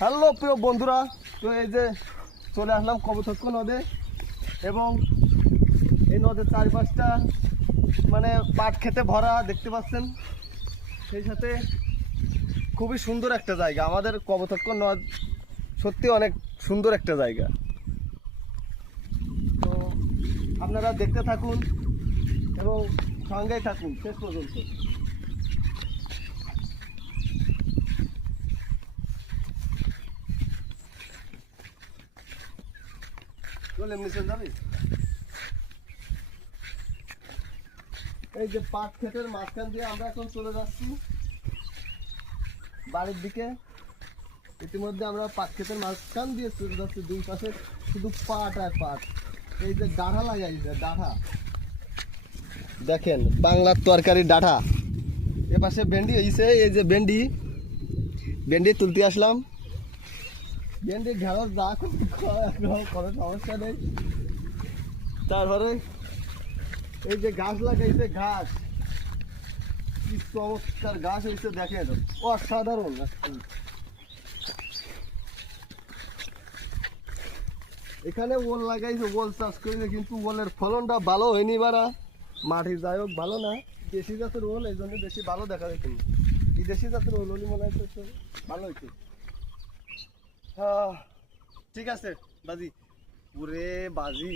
Hello প্রিয় বন্ধুরা, তো এই যে চলে আসলাম কপোতাক্ষ নদে এবং এই নদের চারপাশটা মানে পাট খেতে ভরা দেখতে পাচ্ছেন। সেই সাথে খুবই সুন্দর একটা জায়গা। আমাদের কপোতাক্ষ নদ সত্যি অনেক সুন্দর একটা জায়গা। তো আপনারা দেখতে থাকুন এবং সঙ্গেই থাকুন শেষ পর্যন্ত। এই যে পাট ক্ষেতের মাঝখান দিয়ে আমরা এখন চলে যাচ্ছি বাড়ির দিকে। ইতিমধ্যে আমরা পাট ক্ষেতের মাঝখান দিয়ে চলে যাচ্ছি, দুই পাশে শুধু পাট আর পাট। এই যে ডাঁঠা লাগাইছে, ডাঁঠা দেখেন, বাংলার তরকারি ডাঁঠা। এ পাশে ভেন্ডি হয়েছে, এই যে ভেন্ডি তুলতে আসলাম। ভেন্ডি ঢেঁড়স যা কোনো সমস্যা নেই। তারপরে এই যে গাছ লাগাইছে, ঘাস কি চমৎকার গাছ হয়েছে দেখেন, অসাধারণ। এখানে ওল লাগাইছে, ওল চাষ করেছে, কিন্তু ওলের ফলনটা ভালো হয়নি। বারা মাটি যাই হোক ভালো না, দেশি জাতের ওল, এই জন্য বেশি ভালো দেখা যায়। কিন্তু বিদেশি জাতের ওল হলি মনে হচ্ছে ভালো হয়েছে। ঠিক আছে বাজি, পুরে বাজি।